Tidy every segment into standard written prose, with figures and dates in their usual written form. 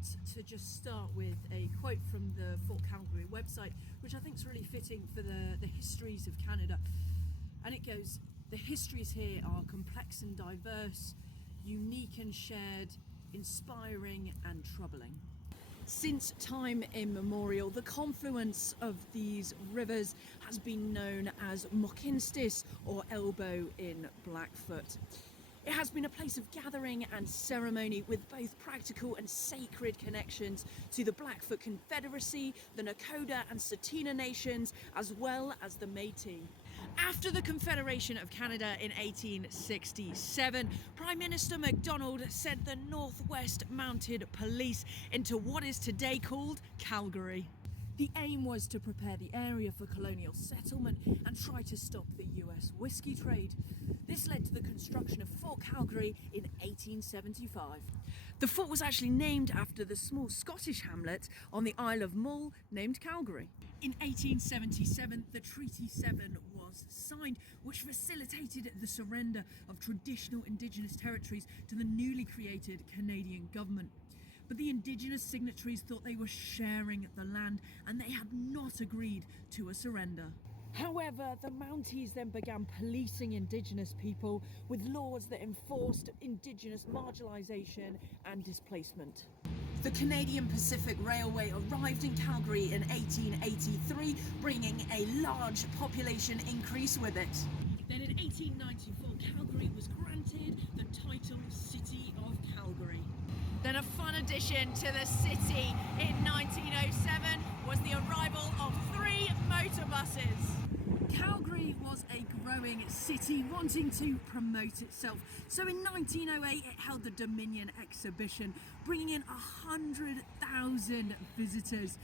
want to just start with a quote from the Fort Calgary website, which I think is really fitting for the histories of Canada. And it goes, "The histories here are complex and diverse, unique and shared, inspiring and troubling." Since time immemorial, the confluence of these rivers has been known as Mokinstis, or elbow in Blackfoot. It has been a place of gathering and ceremony with both practical and sacred connections to the Blackfoot Confederacy, the Nakoda and Tsuut'ina Nations, as well as the Métis. After the Confederation of Canada in 1867, Prime Minister MacDonald sent the Northwest Mounted Police into what is today called Calgary. The aim was to prepare the area for colonial settlement and try to stop the US whiskey trade. This led to the construction of Fort Calgary in 1875. The fort was actually named after the small Scottish hamlet on the Isle of Mull named Calgary. In 1877, the Treaty 7 was signed, which facilitated the surrender of traditional Indigenous territories to the newly created Canadian government. But the Indigenous signatories thought they were sharing the land and they had not agreed to a surrender. However, the Mounties then began policing Indigenous people with laws that enforced Indigenous marginalisation and displacement. The Canadian Pacific Railway arrived in Calgary in 1883, bringing a large population increase with it. Then in 1894, Calgary was granted the title City of Calgary. Then a fun addition to the city in 1907 was the arrival of 3 motor buses. Calgary was a growing city wanting to promote itself. So in 1908 it held the Dominion exhibition, bringing in 100,000 visitors.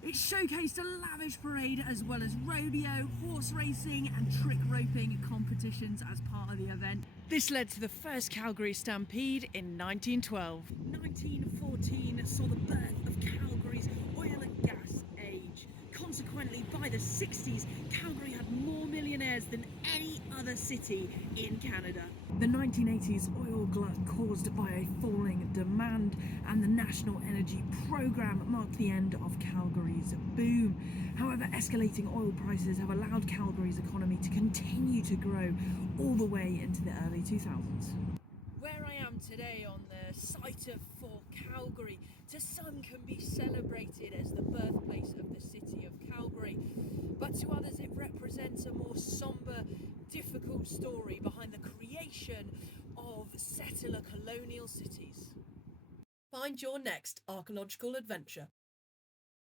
It showcased a lavish parade as well as rodeo, horse racing and trick roping competitions as part of the event. This led to the first Calgary Stampede in 1912. 1914 saw the birth of Calgary's oil and gas age. Consequently, by the 60s, Calgary had more millionaires than any other city in Canada. The 1980s oil glut caused by a falling demand and the National Energy Programme marked the end of Calgary's boom. However, escalating oil prices have allowed Calgary's economy to continue to grow all the way into the early 2000s. Where I am today on the site of Fort Calgary, to some can be celebrated as the birthplace of the city of Calgary, but to others it represents a more sombre, difficult story behind the creation of settler colonial cities. Find your next archaeological adventure.